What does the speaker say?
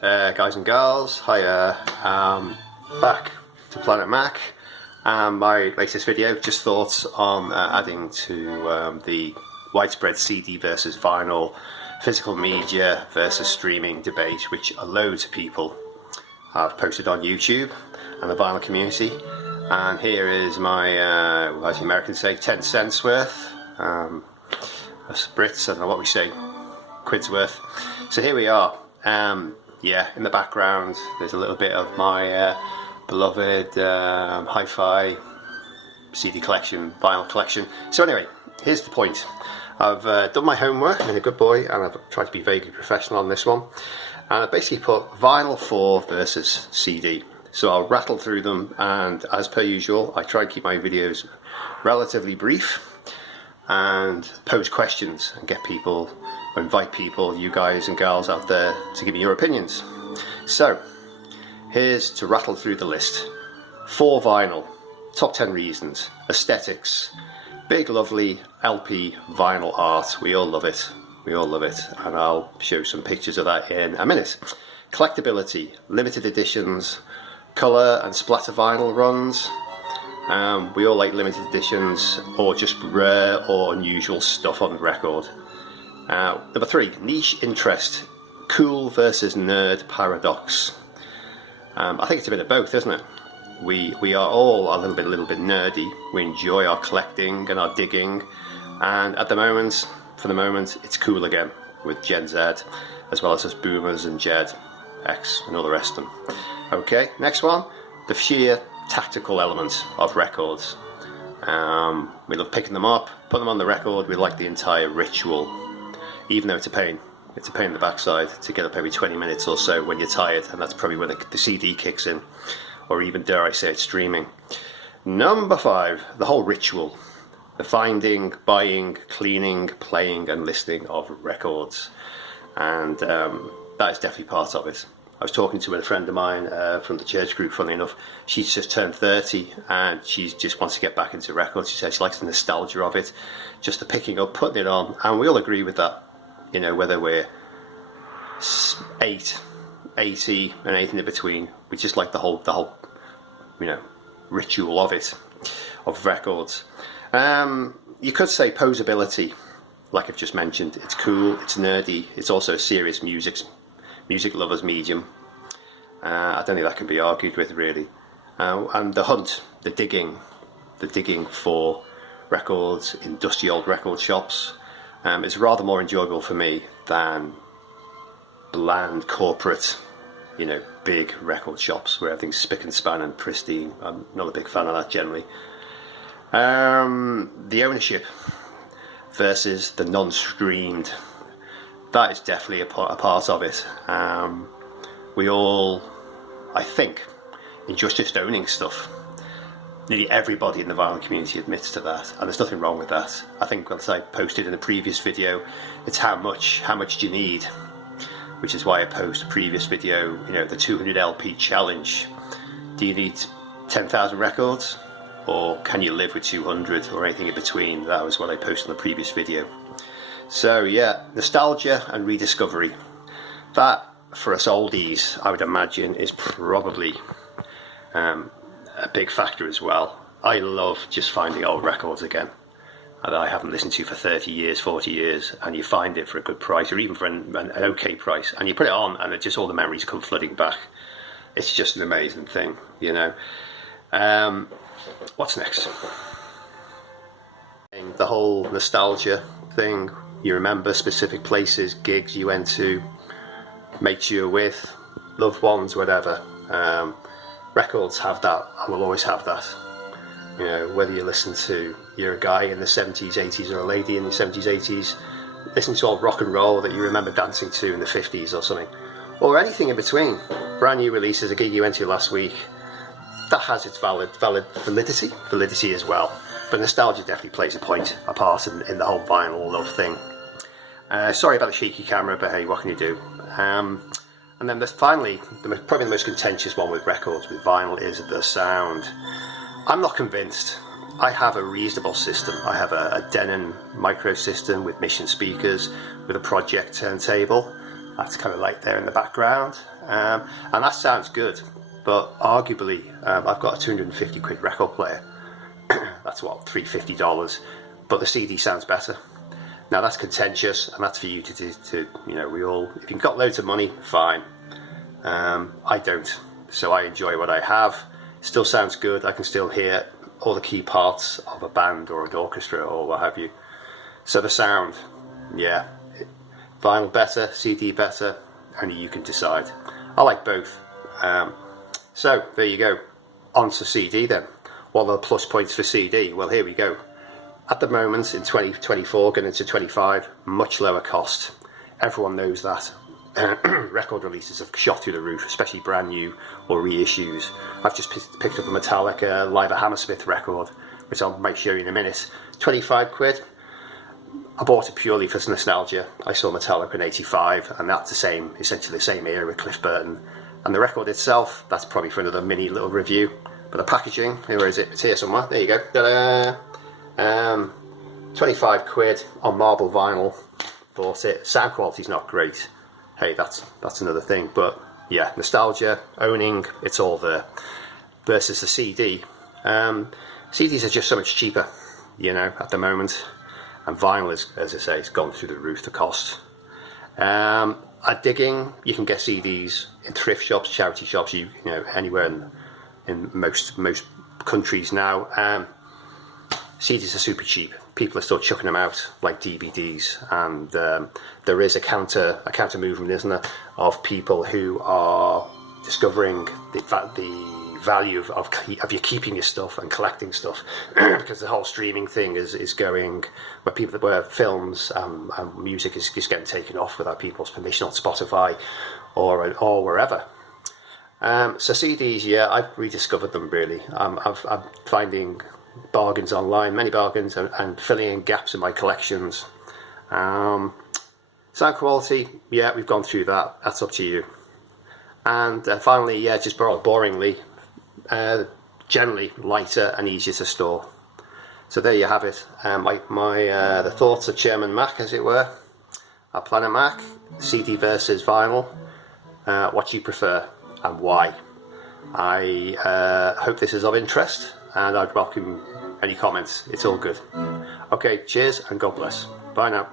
guys and girls, hiya, back to Planet Mack, and my latest video, just thoughts on adding to the widespread CD versus vinyl, physical media versus streaming debate, which loads of people have posted on YouTube and the vinyl community. And here is my, as the Americans say, 10 cents worth, Brits, I don't know what we say, quid's worth. So here we are. Yeah, in the background there's a little bit of my beloved hi-fi CD collection, vinyl collection. So anyway, here's the point. I've done my homework, I'm a good boy, and I've tried to be vaguely professional on this one. And I basically put vinyl 4 versus CD. So I'll rattle through them, and as per usual, I try and keep my videos relatively brief and pose questions and get people, invite people, you guys and girls out there, to give me your opinions. So here's to rattle through the list. 4 vinyl, top 10 reasons. Aesthetics, big lovely LP vinyl art, we all love it, we all love it, and I'll show some pictures of that in a minute. Collectability, limited editions, colour and splatter vinyl runs. We all like limited editions or just rare or unusual stuff on record. Number 3, niche interest, cool versus nerd paradox. I think it's a bit of both, isn't it? We are all a little bit nerdy. We enjoy our collecting and our digging, and at the moment, for the moment, it's cool again with Gen Z, as well as us boomers and Gen X and all the rest of them. Okay, next one, the sheer tactical element of records. We love picking them up, put them on the record. We like the entire ritual, even though it's a pain. It's a pain in the backside to get up every 20 minutes or so when you're tired, and that's probably when the CD kicks in, or even, dare I say it, streaming. Number 5, the whole ritual, the finding, buying, cleaning, playing and listening of records, and that is definitely part of it. I was talking to a friend of mine from the church group, funnily enough. She's just turned 30 and she just wants to get back into records. She says she likes the nostalgia of it, just the picking up, putting it on, and we all agree with that. You know, whether we're 8, 80 and anything in between, we just like the whole you know, ritual of it, of records. You could say posability, like I've just mentioned. It's cool, it's nerdy, it's also a serious music lovers medium. I don't think that can be argued with, really. And the hunt, the digging for records in dusty old record shops is rather more enjoyable for me than bland corporate, you know, big record shops where everything's spick and span and pristine. I'm not a big fan of that generally. The ownership versus the non-streamed, that is definitely a part of it. We all, I think, enjoy just owning stuff. Nearly everybody in the vinyl community admits to that, and there's nothing wrong with that. I think, as I posted in a previous video, it's how much do you need, which is why I posted a previous video, you know, the 200 LP challenge. Do you need 10,000 records, or can you live with 200, or anything in between? That was what I posted in the previous video. So yeah, nostalgia and rediscovery. That, for us oldies, I would imagine, is probably a big factor as well. I love just finding old records again that I haven't listened to for 30 years, 40 years, and you find it for a good price, or even for an okay price, and you put it on and just all the memories come flooding back. It's just an amazing thing, you know. What's next? The whole nostalgia thing. You remember specific places, gigs you went to, mates you were with, loved ones, whatever. Records have that, and will always have that. You know, whether you listen to, you're a guy in the 70s, 80s, or a lady in the 70s, 80s, listening to old rock and roll that you remember dancing to in the 50s or something, or anything in between. Brand new releases, a gig you went to last week, that has its validity as well. But nostalgia definitely plays a part in the whole vinyl love thing. Sorry about the shaky camera, but hey, what can you do? And then finally, probably the most contentious one with records, with vinyl, is the sound. I'm not convinced. I have a reasonable system. I have a Denon micro system with Mission speakers, with a project turntable. That's kind of like there in the background, and that sounds good, but arguably I've got a 250 quid record player. That's what, $350, but the CD sounds better. Now that's contentious, and that's for you to you know, we all, if you've got loads of money, fine. I don't, so I enjoy what I have. Still sounds good. I can still hear all the key parts of a band or an orchestra or what have you. So the sound, yeah, vinyl better, CD better, only you can decide. I like both. So there you go. On to CD then. What are the plus points for CD? Well, here we go. At the moment in 2024, going into 25, much lower cost. Everyone knows that. Record releases have shot through the roof, especially brand new or reissues. I've just picked up a Metallica Live at Hammersmith record, which I might show you in a minute. 25 quid. I bought it purely for nostalgia. I saw Metallica in '85, and that's the same, essentially the same era with Cliff Burton. And the record itself, that's probably for another mini little review. But the packaging, where is it? It's here somewhere. There you go. Ta-da! 25 quid on marble vinyl. Bought it. Sound quality's not great. Hey, that's another thing. But yeah, nostalgia, owning, it's all there. Versus the CD. CDs are just so much cheaper, you know, at the moment. And vinyl is, as I say, it's gone through the roof, the cost. At digging, you can get CDs in thrift shops, charity shops, you know, anywhere in most countries now. CDs are super cheap. People are still chucking them out like DVDs, and there is a counter movement, isn't there, of people who are discovering the value of you keeping your stuff and collecting stuff, because the whole streaming thing is going where films and music is just getting taken off without people's permission on Spotify or wherever. So CDs, yeah, I've rediscovered them really. I'm finding bargains online, many bargains, and filling in gaps in my collections. Sound quality, yeah, we've gone through that. That's up to you. And finally, yeah, just boringly, generally lighter and easier to store. So there you have it. The thoughts of Chairman Mack, as it were. Planet Mack, CD versus vinyl. What do you prefer and why? I hope this is of interest, and I'd welcome any comments. It's all good. Okay, cheers and God bless. Bye now.